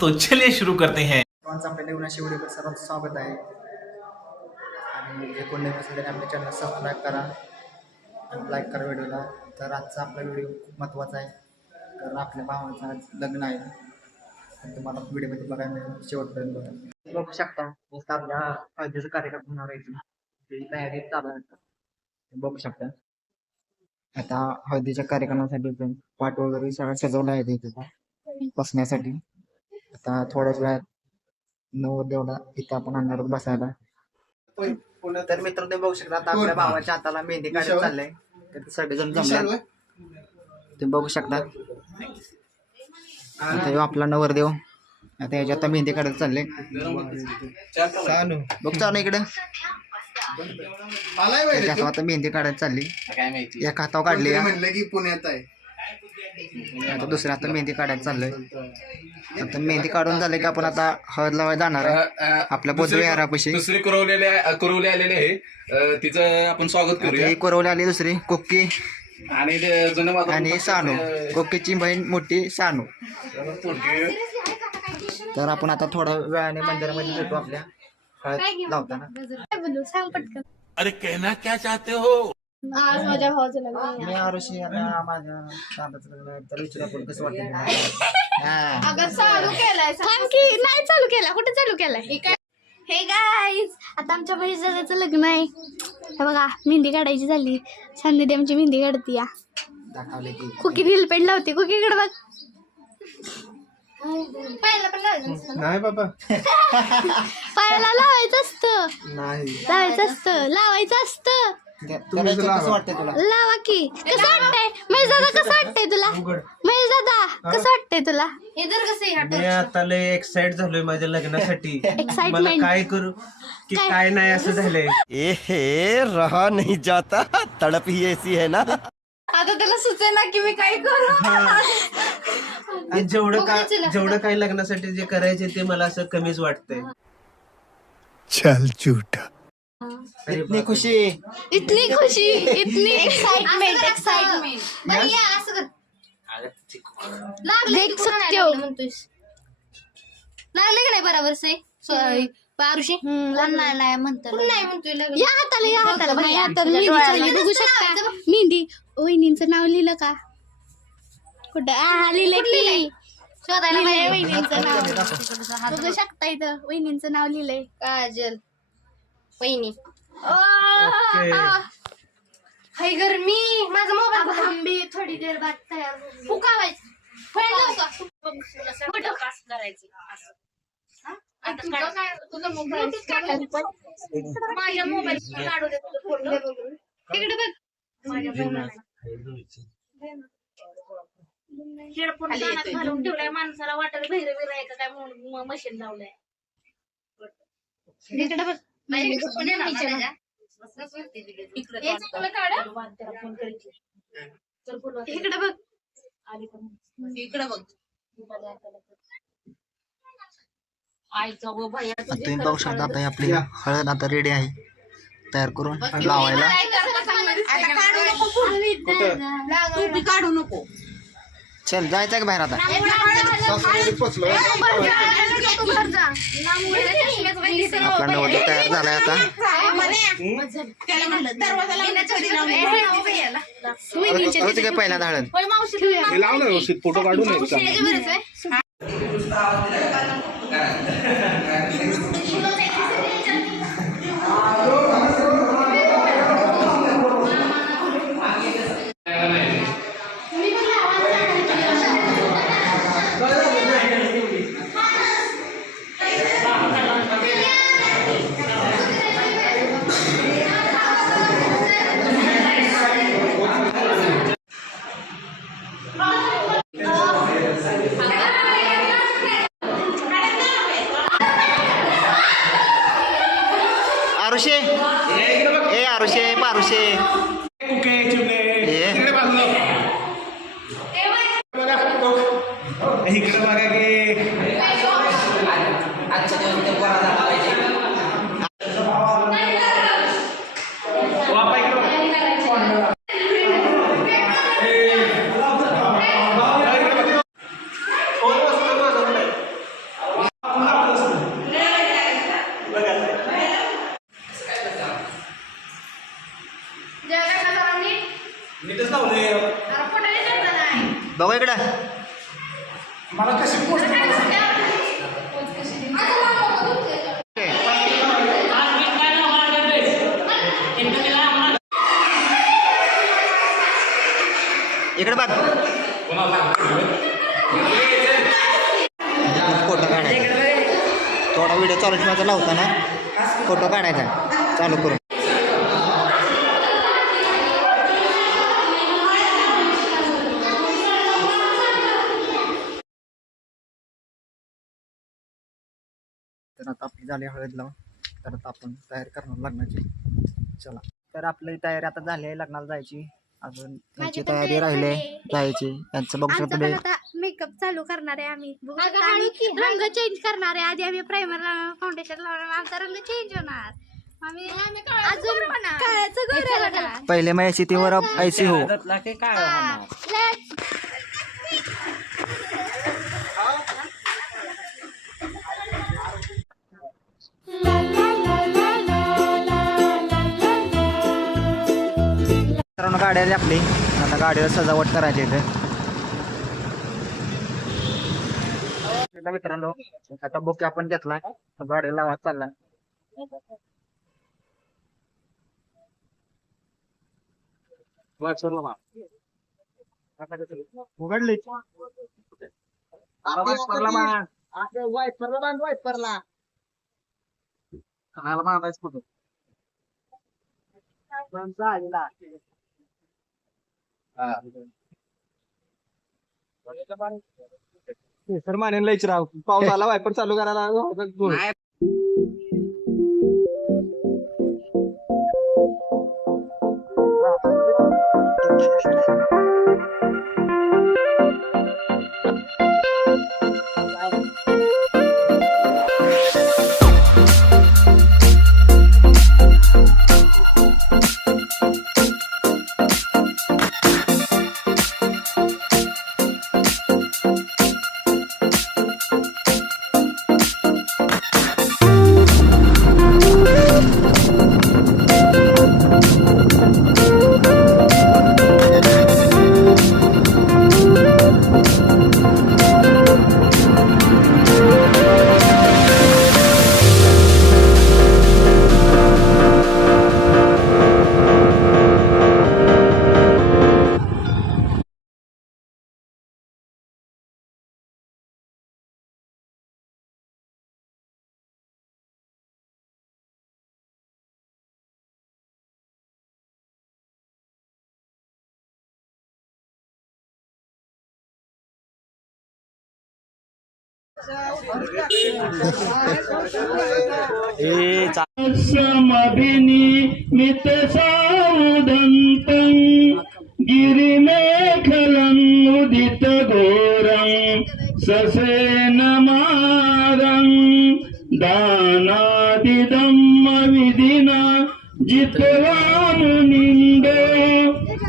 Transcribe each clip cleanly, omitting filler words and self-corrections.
तो चलिए शुरू करते हैं। आपल्या नवीन व्हिडिओवर सर्वांचं स्वागत आहे आणि जे कोण नवीन असेल त्याने आपल्या चॅनल सबस्क्राईब करा आणि लाईक करा व्हिडिओला. तर आजचा आपला व्हिडिओ खूप महत्त्वाचा आहे कारण आपल्या भावाचं आज लग्न आहे आणि तुम्हाला व्हिडिओमध्ये बघायला मिळेल शेवटपर्यंत बघा. बघू शकता नुसतं आपल्या हळदीचा कार्यक्रम होणार आहे त्याची तयारी चालू आहे. बघू शकता आता हळदीच्या कार्यक्रमासाठी पाट वगैरे सगळं सजवलं आहे तिथे बसण्यासाठी. आता थोड्याच वेळात नवरदेवाला इथं आपण आणणार बसायला. तर मित्र तुम्ही बघू शकता आता आपल्या भावाच्या हाताला मेहंदी काढायला चाललंय तर सगळेजण जमले तुम्ही बघू शकता. आता आपला नवरदेव आता याच्या आता मेहंदी काढायला चालले. बघ चालू इकडे आता मेहंदी काढायला चालली. एका हातावर काढली म्हणलं की पुण्यात आहे आता दुसऱ्या आता मेहंदी काढायला चाललंय. आता मेहंदी काढून झाले की आपण आता हळद लावायला जाणार आहे आपल्या बोधविहारापाशी. दुसरी कुरवले आलेले आहे तिचं आपण स्वागत करूया. कुरवली आली दुसरी कोक्की आणि जुनं आणि सानू कोक्कीची बहीण मोठी सानू. तर आपण आता थोड्या वेळाने मंदिरामध्ये भेटू आपल्या हळद लावताना. अरे कहना क्या चाहते हो? आज माझ्या भावाचं लग्न आहे. मी आरुषी आता माझ्या दादाचं लग्न आहे तर विचारा आपण कसं वाटतं. अगं चालू केलाय थांब की नाही चालू केला कुठे चालू केलाय. हे गाईज आता आमच्या महेश दादाचं लग्न आहे. हे बघा मेहंदी काढायची झाली. संधी आमची मेहंदी काढती या दाखवले की कुकी नील पेंट लावते कुकीकडे बघ. पायाला पण लावायचं नाही बाबा पायाला लावायचं असतं नाही लावायचं असतं कसं वाटतंय तुला? लावा की कसं वाटतंय महेश दादा कसं वाटतंय तुला महेश दादा कसं वाटतंय तुला इधर कसं मी आता लय एक्साइट झालोय माझ्या लग्नासाठी. मला एक्साइटमेंट काय करू की काय नाही असं झालंय. ए रहा नहीं जाता तड़प ही ऐसी है ना. आता त्याला सुचेना की मी काय करू. आणि जेवढं काय लग्नासाठी जे करायचे ते मला असं कमीच वाटतंय. चल झूठा. इतनी खुशी इतनी इतनी एक्साइटमेंट भैया असं कर लागले की नाही बरोबर से सॉरी पारुशी नाही म्हणतो या हाताला बघू शकता मेहंदी वहिनींचं नाव लिहिलं का कुठं लिहिलं की शोधायला वहिनींचं नाव बघू शकता इथं वहिनींचं नाव लिहिलंय काजल वहिनी. हाय गरमी माझा मोबाईल थांबी थोडी देर बाद तयार फुकावायचं फोटो कास्ट करायचं माझ्या मोबाईल काढू दे तिकडे बघ हेडफोन कानात घालून ठेवलाय माणसाला वाटत बहिरे बिर आहे का काय मशीन लावलंय तिकडे बघ. इकडे बघ तुम्ही बघू शकता आता आपली हळद आता रेडी आहे तयार करून लावायला. काढू नको चल जायचं का बाहेर आता. आपला नवरदेव तयार झालाय आता. होती काय पहिल्यांदा हळद फोटो काढून आरुषे ए आरुषे पारुषे इकडे बघा की बघा इकडं इकडे बघ फोटो काढायचा थोडा व्हिडिओ चालू माझा लावताना फोटो काढायचा चालू करून तर आता आपली झाली हळद लावून तर आता आपण तयारी करणार लग्नाची चला तर आपली तयारी आता झाली आहे लग्नाला जायची अजून त्यांची तयारी राहिली जायची त्यांचं बघू शकतो मेकअप चालू करणार आहे आम्ही रंग चेंज करणार आहे आधी आम्ही प्रायमर फाउंडेशन लावणार आमचा रंग चेंज होणार आम्ही अजून काळाचं गोरं होणार पहिले मैं ऐसी थी और अब ऐसी हो मित्रांनो गाडी आली आपली आता गाडीला सजावट करायची इथे मित्रांनो आता बुके आपण घेतलाय गाडीला लावा चाललाय उघडली वायपरला कानाला मारायचं फोटो सर मानेन लयच राव पाऊस आला वायपर चालू करायला समभिनिमित साउदन्तं गिरिमेखलं उदित घोरं ससेनमारं दानादिदम्म विधिना जित्वा मुनिन्दो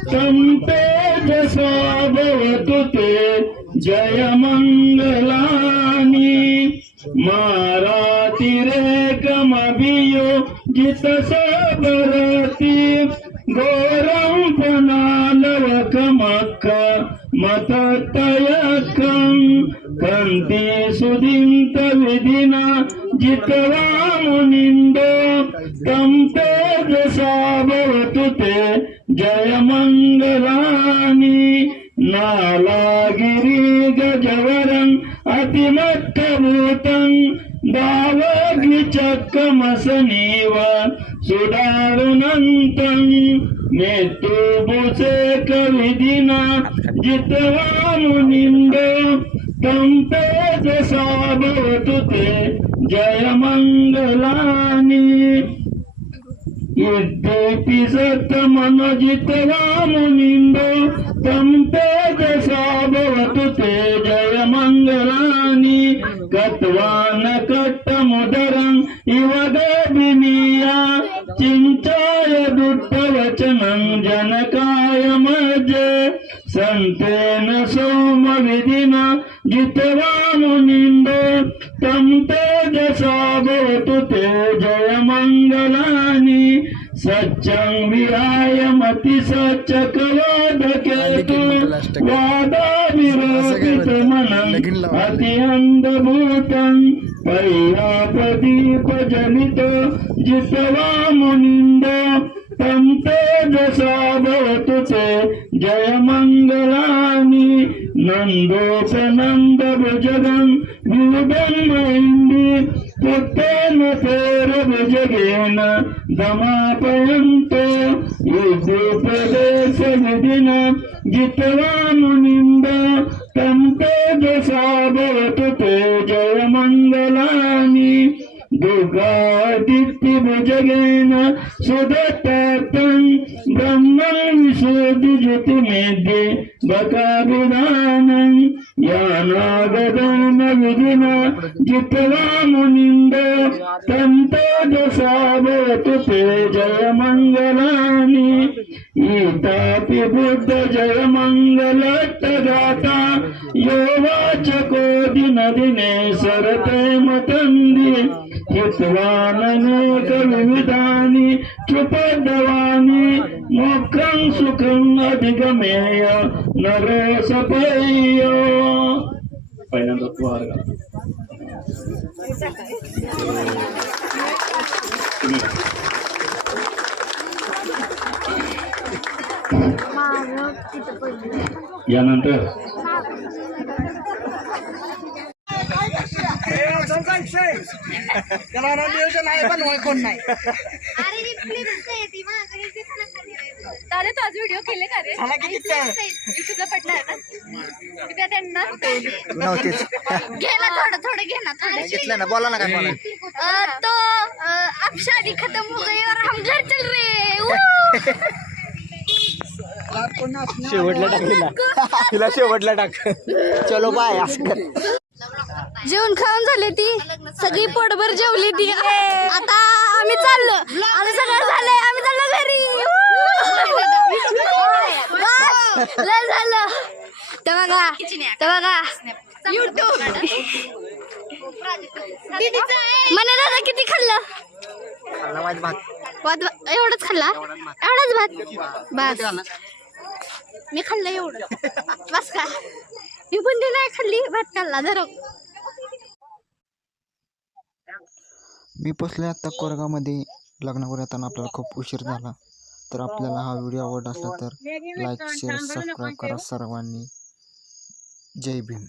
तं तेजसा भवतु ते जयमङ्गलानि मारातिरेकमभियो जित सबरति घोरं पनालवकमक्क मततयकं कन्ति सुदिन्त विधिना जित्वा मुनिन्दो तं तेजसा भवतु ते जयमङ्गलानि नालागिरि गजवरं अतिमत्तभूतं दावग्निचक्रमसनीव सुदारुणन्तं मृत्युभुसेकविधिना जित्वा मुनिन्दो तं तेजसा भवतु ते जयमङ्गलानि यद्यपि सत्तमनजित्वा मुनिन्दो तं तेजसा भवतु ते जयमङ्गलानि गत्वा न कट्टमुदरं इव गोपिनीया चिञ्चाय दुष्टवचनं जनकाय मज्जे सन्तेन सोमविधिना जित्वा मुनिन्दो तं तेजसा भवतु ते जयमङ्गलानि सच्चं विहाय मति सच्चकवादकेतु वादाविरोपितमनं अत्यन्धभूतं पय्याप्रदीपजनित जित्वा मुनिन्द तं तेजसा भवतु ते जयमङ्गलानि नन्दोपनन्दभुजगं विविधं मयिन्दी पुत्रेण पेरभुजगेन दमापयन्तो युद्धोपदेशविधिना जित्वा मुनिन्द तं तेजसा भवतु ते जयमङ्गलानि दुर्गादित्यभुजगेन सुदत्तं ब्रह्मं विशोधिज्योतिमेध्ये बकाभिधानं यानागधर्मविधिना जित्वा मुनिन्द तं तेजसा भवतु ते जयमङ्गलानि ईतापि बुद्ध जयमङ्गलट्टगाता यो वाचको दिनदिने सरते मतन्दी हित्वाननेकविविधानि क्षुपद्रवानि मोक्षं सुखं अधिगमेय नरसपेय पहिल्यांदा तू हार घाल. यानंतर चालेल तू आज व्हिडिओ केले का रे तुझं पटणार ना किती त्यांना नव्हतीच घे ना थोडं घे ना घेतलं ना, बोला ना काय बोला. तो अब शादी खत्म हो गई और हम घर चल रहे हैं. शेवटला टाक चलो बाय. जेवण खाऊन झाले ती सगळी पोटभर जेवली ती. आता आम्ही चाललो, आम्ही सगळं झालंय, आम्ही चाललो घरी. बस, लय झालं. ते बघा युट्यूब मने दादा किती खाल्लं? एवढंच खाल्ला, एवढाच भात बस. मी खाल्लं एवढं बस का. मी बुंदी नाही खाल्ली, भात खाल्ला जरा. मी पोचले आता कोरगामध्ये. लग्नावर येताना आपल्याला खूप उशीर झाला. तर आपल्याला हा व्हिडिओ आवडला असला तर लाईक शेअर सबस्क्राईब करा सर्वांनी. जय भीम.